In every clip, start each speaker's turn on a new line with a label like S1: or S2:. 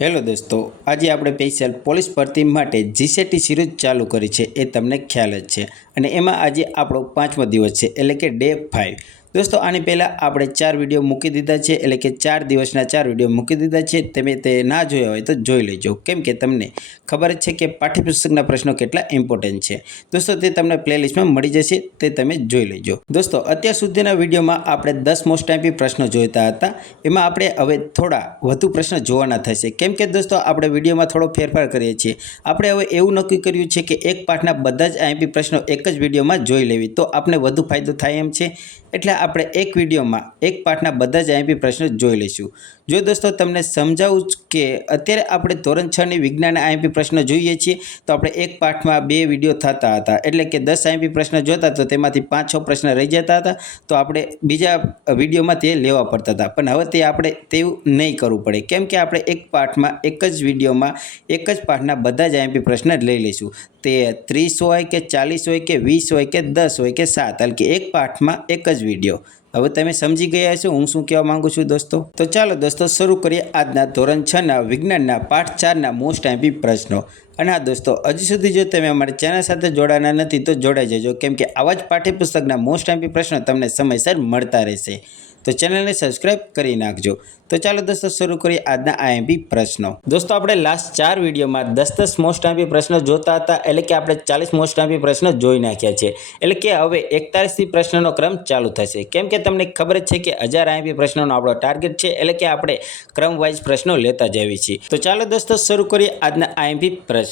S1: Hello દોસ્તો, આજે આપણે સ્પેશિયલ પોલીસ ભરતી માટે જીસેટી સિરીઝ ચાલુ કરી છે, એ તમને ખ્યાલ જ છે. અને એમાં આજે આપણો પાંચમો દિવસ છે, એટલે કે ડે ફાઇવ દોસ્તો, આની પહેલાં આપણે ચાર વીડિયો મૂકી દીધા છે, એટલે કે ચાર દિવસના ચાર વીડિયો મૂકી દીધા છે. તમે તે ના જોયા હોય તો જોઈ લેજો. કેમ કે તમને ખબર છે કે પાઠ્યપુસ્તકના પ્રશ્નો કેટલા ઇમ્પોર્ટન્ટ છે. દોસ્તો, તે તમને પ્લેલિસ્ટમાં મળી જશે, તે તમે જોઈ લેજો. દોસ્તો, અત્યાર સુધીના વિડીયોમાં આપણે દસ મોસ્ટ ટાઈપી પ્રશ્નો જોઈતા હતા. એમાં આપણે હવે થોડા વધુ પ્રશ્નો જોવાના થશે. કેમ કે દોસ્તો, આપણે વિડીયોમાં થોડો ફેરફાર કરીએ છીએ. આપણે હવે એવું નક્કી કર્યું છે કે એક પાઠના બધા જ આઈએમપી પ્રશ્નો એક જ વિડીયોમાં જોઈ લેવી. તો આપણે વધુ ફાયદો થાય એમ છે. એટલે આપણે એક વિડીયોમાં એક પાઠના બધા જ આઈએમપી પ્રશ્નો જોઈ લઈશું. જો દોસ્તો તમને સમજાવું કે અત્યારે આપણે ધોરણ છની વિજ્ઞાન આઈએમપી પ્રશ્ન જોઈએ છીએ, તો આપણે એક પાઠમાં બે વીડિયો થતા હતા. એટલે કે દસ આઈએમપી પ્રશ્ન જોતા તો તેમાંથી પાંચ છ પ્રશ્ન રહી જતા હતા, તો આપણે બીજા વિડીયોમાં તે લેવા પડતા હતા. પણ હવે તે આપણે તેવું નહીં કરવું પડે. કેમ કે આપણે એક પાઠમાં એક જ વિડીયોમાં એક જ પાઠના બધા જ આઈએમપી પ્રશ્ન લઈ લઈશું. તે ત્રીસ હોય કે ચાલીસ હોય કે વીસ હોય કે દસ હોય કે સાત, એટલે કે એક પાઠમાં એક જ વીડિયો. હવે તમે સમજી ગયા છો, હું શું કહેવા માંગુ છું દોસ્તો? તો ચાલો દોસ્તો, શરૂ કરીએ આજના ધોરણ છના વિજ્ઞાનના પાઠ ચારના મોસ્ટ એમ્પી પ્રશ્નો. અને હા દોસ્તો, હજી સુધી જો તમે અમારી ચેનલ સાથે જોડાના નથી તો જોડાઈ જજો. કેમ કે આવા જ પાઠ્યપુસ્તકના મોસ્ટ એમ્પી પ્રશ્નો તમને સમયસર મળતા રહેશે. તો ચેનલને સબસ્ક્રાઇબ કરી નાખજો. તો ચાલો દોસ્તો, શરૂ કરીએ આજના આઈએમપી પ્રશ્નો. દોસ્તો, આપણે લાસ્ટ ચાર વિડીયોમાં દસ દસ મોસ્ટ આઈપી પ્રશ્નો જોતા હતા, એટલે કે આપણે ચાલીસ મોસ્ટ આઈપી પ્રશ્નો જોઈ નાખ્યા છે. એટલે કે હવે એકતાલીસથી પ્રશ્નનો ક્રમ ચાલુ થશે. કેમ કે તમને ખબર છે કે હજાર આઈએમપી પ્રશ્નોનો આપણો ટાર્ગેટ છે, એટલે કે આપણે ક્રમ વાઇઝ પ્રશ્નો લેતા જઈએ છીએ. તો ચાલો દોસ્તો, શરૂ કરીએ આજના આઈએમપી પ્રશ્નો.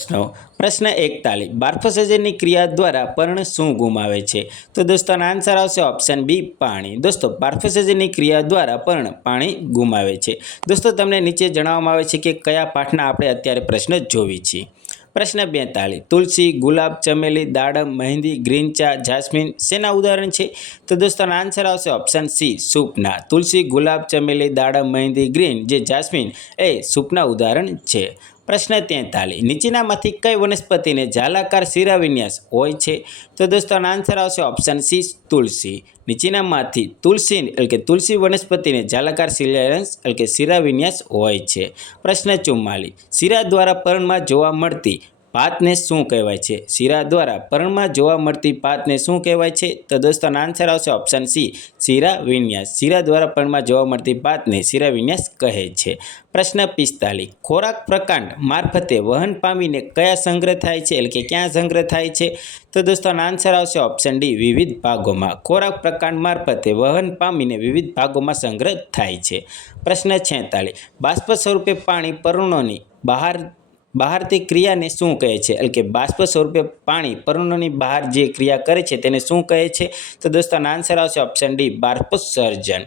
S1: પ્રશ્ન. એકતાલીસ. બાર્ફોસેજનની ક્રિયા દ્વારા પર્ણ શું ગુમાવે છે? તો દોસ્તોનો આન્સર આવશે ઓપ્શન બી પાણી. દોસ્તો, બાર્ફોસેજનની ક્રિયા દ્વારા પર્ણ પાણી ગુમાવે છે. દોસ્તો, તમને નીચે જણાવવામાં આવે છે કે કયા પાઠના આપણે અત્યારે પ્રશ્ન જોવી છીએ પ્રશ્ન બેતાળીસ તુલસી, ગુલાબ, ચમેલી, દાડમ, મહેંદી, ગ્રીન ચા, જાસ્મીન શેના ઉદાહરણ છે? તો દોસ્તોનો આન્સર આવશે ઓપ્શન સી સૂપના. તુલસી, ગુલાબ, ચમેલી, દાડમ, મહેંદી, ગ્રીન જે જાસ્મીન એ સૂપના ઉદાહરણ છે. પ્રશ્ન તેતાલીસ નીચેનામાંથી કઈ વનસ્પતિને જાલાકાર શિરાવિન્યાસ હોય છે? તો દોસ્તો આન્સર આવશે ઓપ્શન સી તુલસી. નીચેનામાંથી તુલસી, એટલે કે તુલસી વનસ્પતિને જાલાકાર શિરાવિન્યાસ એટલે કે શિરાવિન્યાસ હોય છે. પ્રશ્ન ચુમ્માલીસ. શિરા દ્વારા પર્ણમાં જોવા મળતી પાતને શું કહેવાય છે? શિરા દ્વારા પર્ણમાં જોવા મળતી પાતને શું કહેવાય છે? તો દોસ્તોનો આન્સર આવશે ઓપ્શન સી શિરા વિન્યાસ. શીરા દ્વારા પર્ણમાં જોવા મળતી પાતને શિરા વિન્યાસ કહે છે. પ્રશ્ન પિસ્તાલીસ, ખોરાક પ્રકાંડ મારફતે વહન પામીને કયા સંગ્રહ થાય છે? એટલે કે ક્યાં સંગ્રહ થાય છે? તો દોસ્તોનો આન્સર આવશે ઓપ્શન ડી વિવિધ ભાગોમાં. ખોરાક પ્રકાંડ મારફતે વહન પામીને વિવિધ ભાગોમાં સંગ્રહ થાય છે. પ્રશ્ન છેતાલીસ, બાષ્પ સ્વરૂપે પાણી પર્ણોની બહાર બહારથી ક્રિયાને શું કહે છે? એટલે કે બાષ્પ સ્વરૂપે પાણી, પરણોની બહાર જે ક્રિયા કરે છે તેને શું કહે છે? તો દોસ્તોનો આન્સર આવશે ઓપ્શન ડી બાષ્પસર્જન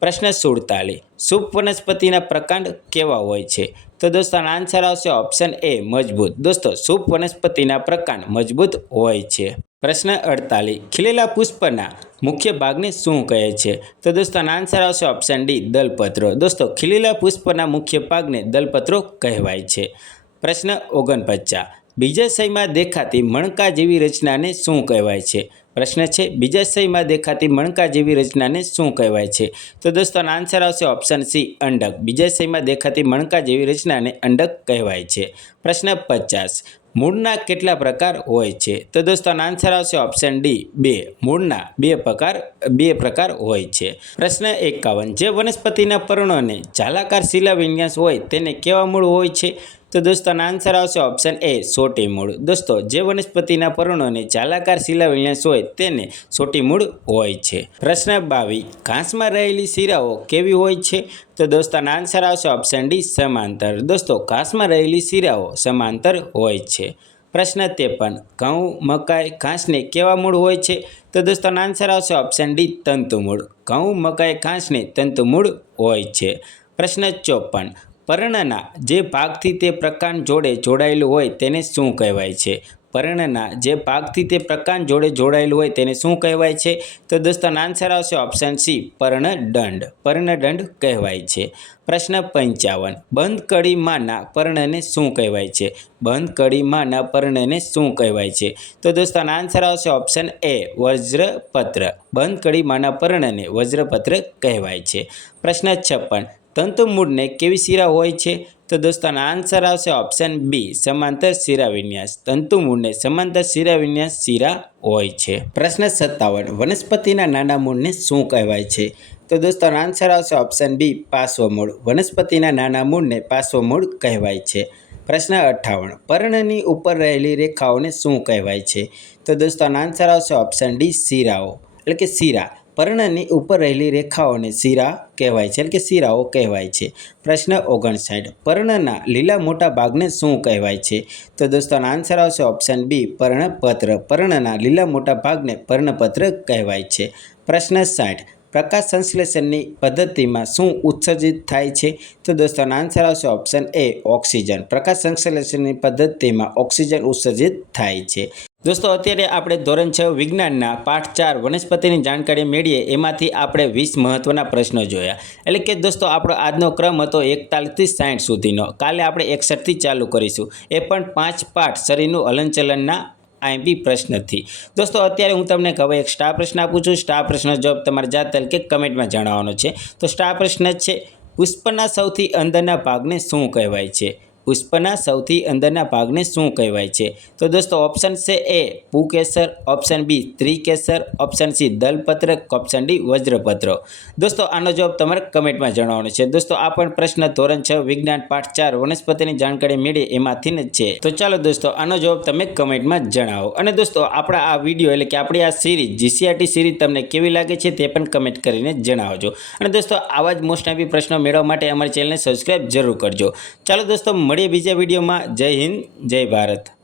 S1: પ્રશ્ન સુડતાલીસ. સૂપ વનસ્પતિના પ્રકાંડ કેવા હોય છે? તો દોસ્તોનો આન્સર આવશે ઓપ્શન એ મજબૂત. દોસ્તો સૂપ વનસ્પતિના પ્રકાંડ મજબૂત હોય છે. પ્રશ્ન અડતાલીસ. ખીલેલા પુષ્પના મુખ્ય ભાગને શું કહે છે? તો દોસ્તોનો આન્સર આવશે ઓપ્શન ડી દલપત્રો. દોસ્તો, ખીલેલા પુષ્પના મુખ્ય ભાગને દલપત્રો કહેવાય છે. પ્રશ્ન ઓગણપચાસ. બીજાશયમાં દેખાતી મણકા જેવી રચનાને શું કહેવાય છે? પ્રશ્ન છે બીજાશયમાં દેખાતી મણકા જેવી રચનાને શું કહેવાય છે? તો દોસ્તો આન્સર આવશે ઓપ્શન સી અંડક. બીજાશયમાં દેખાતી મણકા જેવી રચનાને અંડક કહેવાય છે. પ્રશ્ન પચાસ. મૂળના કેટલા પ્રકાર હોય છે? તો દોસ્તો આન્સર આવશે ઓપ્શન ડી બે. મૂળના બે પ્રકાર બે પ્રકાર હોય છે. પ્રશ્ન એકાવન. જે વનસ્પતિના પર્ણોને જાલાકાર શિલા વિન્યાસ હોય, તેને કેવા મૂળ હોય છે? તો દોસ્તોનો આન્સર આવશે ઓપ્શન એ સોટી મૂળ. દોસ્તો, જે વનસ્પતિના પર્ણોને ચાલાકાર શિલા વિન્યાસ હોય તેને સોટી મૂળ હોય છે. પ્રશ્ન બાવી ઘાસમાં રહેલી શિરાઓ કેવી હોય છે? તો દોસ્તોનો આન્સર આવશે ઓપ્શન ડી સમાંતર. દોસ્તો, ઘાસમાં રહેલી શિરાઓ સમાંતર હોય છે. પ્રશ્ન ત્રેપન, ઘઉં, મકાઈ, ઘાસને કેવા મૂળ હોય છે? તો દોસ્તોનો આન્સર આવશે ઓપ્શન ડી તંતુ મૂળ ઘઉં, મકાઈ, ઘાસને તંતુ મૂળ હોય છે. પ્રશ્ન ચોપન પર્ણના જે ભાગથી તે પ્રકાંડ જોડે જોડાયેલું હોય તેને શું કહેવાય છે? પર્ણના જે ભાગથી તે પ્રકાંડ જોડે જોડાયેલું હોય તેને શું કહેવાય છે? તો દોસ્તોનો આન્સર આવશે ઓપ્શન સી પર્ણદંડ. પર્ણદંડ કહેવાય છે. પ્રશ્ન પંચાવન બંધ કડીમાંના પર્ણને શું કહેવાય છે? બંધ કડીમાંના પર્ણને શું કહેવાય છે? તો દોસ્તોનો આન્સર આવશે ઓપ્શન એ વજ્રપત્ર. બંધ કડીમાંના પર્ણને વજ્રપત્ર કહેવાય છે. પ્રશ્ન છપ્પન તંતુમૂળને કેવી શિરા હોય છે? તો દોસ્તોના આનો આન્સર આવશે ઓપ્શન બી સમાંતર શિરા વિન્યાસ. તંતુમૂળને સમાંતર શિરા વિન્યાસ શિરા હોય છે. પ્રશ્ન સત્તાવન, વનસ્પતિના નાના મૂળને શું કહેવાય છે? તો દોસ્તોનો આન્સર આવશે ઓપ્શન બી પાર્શ્વમૂળ. વનસ્પતિના નાના મૂળને પાર્શ્વમૂળ કહેવાય છે. પ્રશ્ન અઠ્ઠાવન પર્ણની ઉપર રહેલી રેખાઓને શું કહેવાય છે? તો દોસ્તોનો આન્સર આવશે ઓપ્શન ડી શિરાઓ. એટલે કે શિરા. પર્ણની ઉપર રહેલી રેખાઓને શિરા કહેવાય છે. એટલે કે શિરાઓ કહેવાય છે. પ્રશ્ન ઓગણસાઠ. પર્ણના લીલા મોટા ભાગને શું કહેવાય છે? તો દોસ્તોનો આન્સર આવશે ઓપ્શન બી પર્ણપત્ર. પર્ણના લીલા મોટા ભાગને પર્ણપત્ર કહેવાય છે. પ્રશ્ન સાઠ. પ્રકાશ સંશ્લેષણની પદ્ધતિમાં શું ઉત્સર્જિત થાય છે? તો દોસ્તોનો આન્સર આવશે ઓપ્શન એ ઓક્સિજન. પ્રકાશ સંશ્લેષણની પદ્ધતિમાં ઓક્સિજન ઉત્સર્જિત થાય છે. દોસ્તો, અત્યારે આપણે ધોરણ છ વિજ્ઞાનના પાઠ ચાર વનસ્પતિની જાણકારી મેળવીએ, એમાંથી આપણે વીસ મહત્ત્વના પ્રશ્નો જોયા. એટલે કે દોસ્તો, આપણો આજનો ક્રમ હતો એકતાલીસથી સાઠ સુધીનો. કાલે આપણે એકસઠથી ચાલુ કરીશું. એ પણ પાંચ પાઠ શરીરનું હલનચલનના આઈએમપી પ્રશ્નથી. દોસ્તો, અત્યારે હું તમને હવે એક સ્ટાર પ્રશ્ન આપું છું. સ્ટાર પ્રશ્ન જવાબ તમારે જાત કે કમેન્ટમાં જણાવવાનો છે. તો સ્ટાર પ્રશ્ન છે, પુષ્પના સૌથી અંદરના ભાગને શું કહેવાય છે? પુષ્પના સૌથી અંદરના ભાગને શું કહેવાય છે? તો દોસ્તો ઓપ્શન છે એ પુકેસર ઓપ્શન બી ત્રિકેસર ઓપ્શન સી દલપત્ર ઓપ્શન ડી વજ્રપત્ર. દોસ્તો, આનો જવાબ તમારે કમેન્ટમાં જણાવવાનો છે. દોસ્તો, આ પણ પ્રશ્ન ધોરણ છ, વિજ્ઞાન પાઠ ચાર, વનસ્પતિની જાણકારી મેળવે એમાંથી જ છે. તો ચાલો દોસ્તો, આનો જવાબ તમે કમેન્ટમાં જણાવો. અને દોસ્તો, આપણા આ વીડિયો એટલે કે આપણી આ સિરીઝ જીસીઆરટી સિરીઝ તમને કેવી લાગે છે તે પણ કમેન્ટ કરીને જણાવજો. અને દોસ્તો, આવા જ મોસ્ટ પ્રશ્નો મેળવવા માટે અમારી ચેનલને સબસ્ક્રાઈબ જરૂર કરજો. ચાલો દોસ્તો મળીએ બીજા વિડીયોમાં. જય હિન્દ જય ભારત.